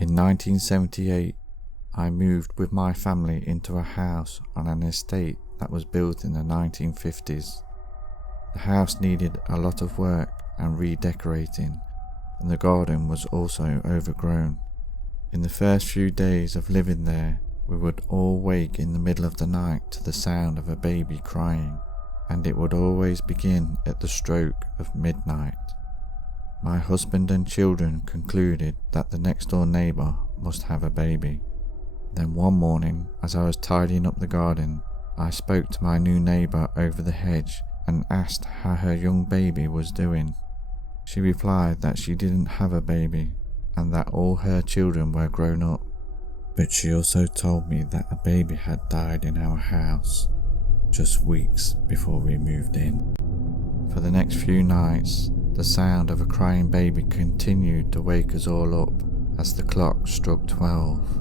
In 1978, I moved with my family into a house on an estate that was built in the 1950s. The house needed a lot of work and redecorating, and the garden was also overgrown. In the first few days of living there, we would all wake in the middle of the night to the sound of a baby crying, and it would always begin at the stroke of midnight. My husband and children concluded that the next door neighbour must have a baby. Then one morning, as I was tidying up the garden, I spoke to my new neighbour over the hedge and asked how her young baby was doing. She replied that she didn't have a baby and that all her children were grown up. But she also told me that a baby had died in our house just weeks before we moved in. For the next few nights, the sound of a crying baby continued to wake us all up as the clock struck 12,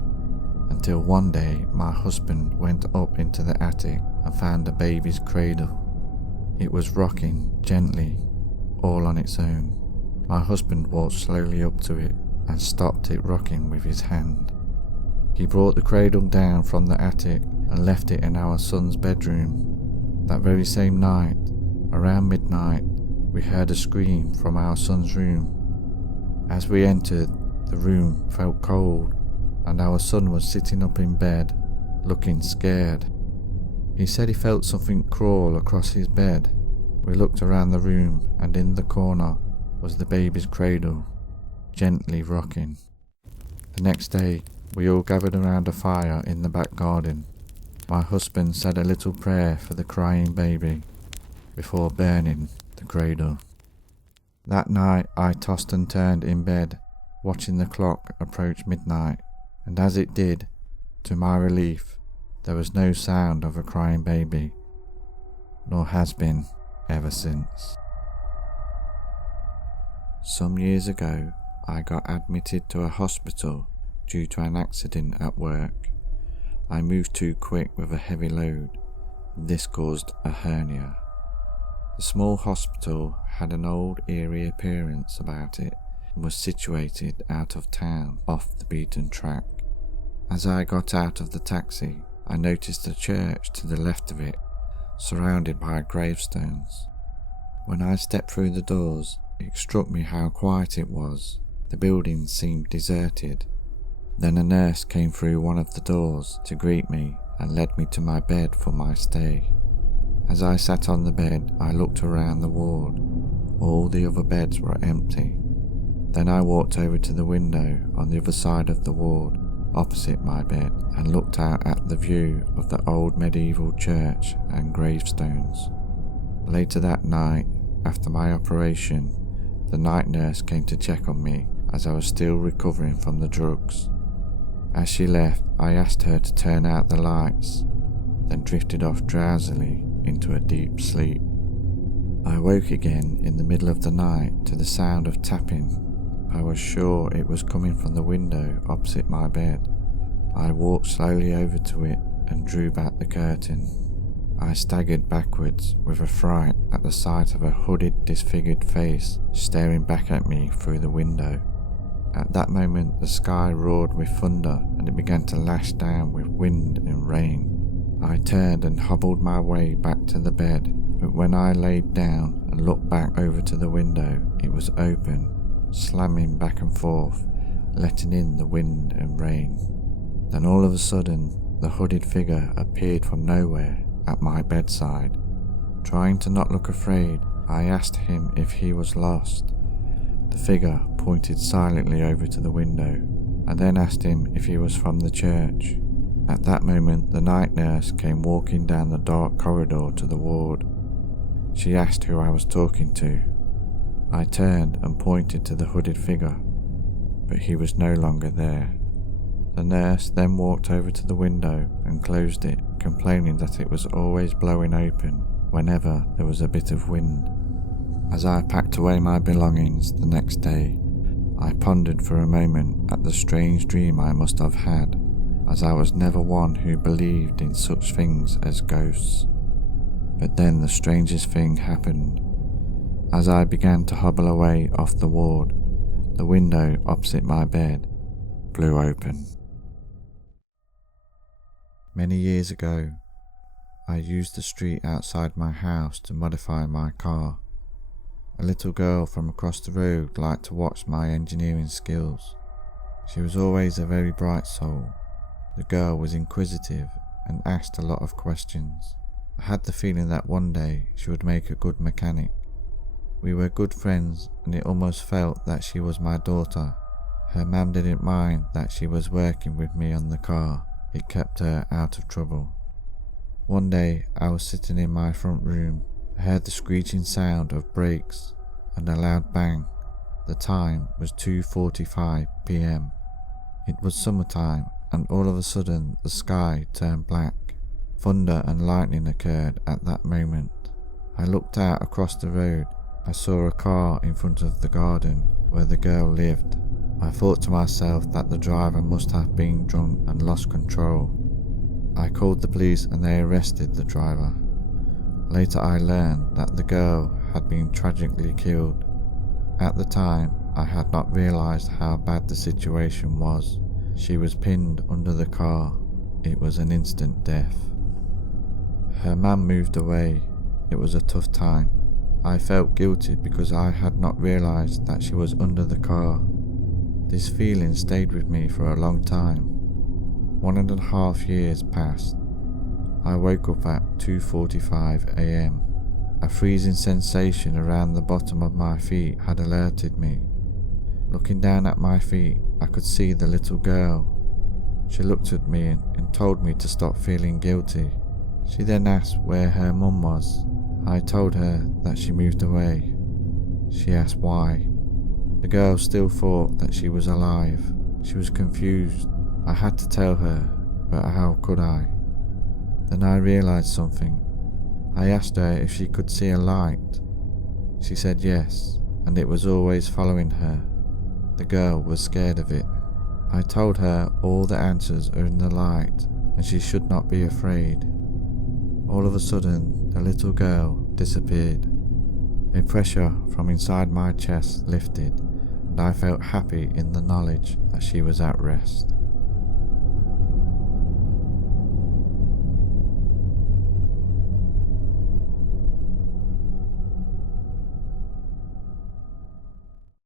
until one day my husband went up into the attic and found a baby's cradle. It was rocking gently, all on its own. My husband walked slowly up to it and stopped it rocking with his hand. He brought the cradle down from the attic and left it in our son's bedroom. That very same night, around midnight, we heard a scream from our son's room. As we entered, the room felt cold, and our son was sitting up in bed, looking scared. He said he felt something crawl across his bed. We looked around the room, and in the corner was the baby's cradle, gently rocking. The next day, we all gathered around a fire in the back garden. My husband said a little prayer for the crying baby before burning the cradle. That night I tossed and turned in bed, watching the clock approach midnight, and as it did, to my relief, there was no sound of a crying baby, nor has been ever since. Some years ago, I got admitted to a hospital due to an accident at work. I moved too quick with a heavy load, and this caused a hernia. The small hospital had an old, eerie appearance about it and was situated out of town, off the beaten track. As I got out of the taxi, I noticed a church to the left of it, surrounded by gravestones. When I stepped through the doors, it struck me how quiet it was. The building seemed deserted. Then a nurse came through one of the doors to greet me and led me to my bed for my stay. As I sat on the bed, I looked around the ward. All the other beds were empty. Then I walked over to the window on the other side of the ward, opposite my bed, and looked out at the view of the old medieval church and gravestones. Later that night, after my operation, the night nurse came to check on me as I was still recovering from the drugs. As she left, I asked her to turn out the lights, then drifted off drowsily into a deep sleep. I woke again in the middle of the night to the sound of tapping. I was sure it was coming from the window opposite my bed. I walked slowly over to it and drew back the curtain. I staggered backwards with a fright at the sight of a hooded, disfigured face staring back at me through the window. At that moment the sky roared with thunder and it began to lash down with wind and rain. I turned and hobbled my way back to the bed, but when I laid down and looked back over to the window, it was open, slamming back and forth, letting in the wind and rain. Then all of a sudden, the hooded figure appeared from nowhere at my bedside. Trying to not look afraid, I asked him if he was lost. The figure pointed silently over to the window. I then asked him if he was from the church. At that moment, the night nurse came walking down the dark corridor to the ward. She asked who I was talking to. I turned and pointed to the hooded figure, but he was no longer there. The nurse then walked over to the window and closed it, complaining that it was always blowing open whenever there was a bit of wind. As I packed away my belongings the next day, I pondered for a moment at the strange dream I must have had, as I was never one who believed in such things as ghosts. But then the strangest thing happened. As I began to hobble away off the ward, the window opposite my bed blew open. Many years ago, I used the street outside my house to modify my car. A little girl from across the road liked to watch my engineering skills. She was always a very bright soul. The girl was inquisitive and asked a lot of questions. I had the feeling that one day she would make a good mechanic. We were good friends, and it almost felt that she was my daughter. Her mum didn't mind that she was working with me on the car. It kept her out of trouble. One day I was sitting in my front room. I heard the screeching sound of brakes and a loud bang. The time was 2:45 p.m. It was summertime, and all of a sudden the sky turned black. Thunder and lightning occurred at that moment. I looked out across the road. I saw a car in front of the garden where the girl lived. I thought to myself that the driver must have been drunk and lost control. I called the police and they arrested the driver. Later I learned that the girl had been tragically killed. At the time, I had not realised how bad the situation was. She was pinned under the car. It was an instant death. Her mum moved away. It was a tough time. I felt guilty because I had not realised that she was under the car. This feeling stayed with me for a long time. 1.5 years passed. I woke up at 2:45 a.m. A freezing sensation around the bottom of my feet had alerted me. Looking down at my feet, I could see the little girl. She looked at me and told me to stop feeling guilty. She then asked where her mum was. I told her that she moved away. She asked why. The girl still thought that she was alive. She was confused. I had to tell her, but how could I? Then I realised something. I asked her if she could see a light. She said yes, and it was always following her. The girl was scared of it. I told her all the answers are in the light, and she should not be afraid. All of a sudden, the little girl disappeared. A pressure from inside my chest lifted, and I felt happy in the knowledge that she was at rest.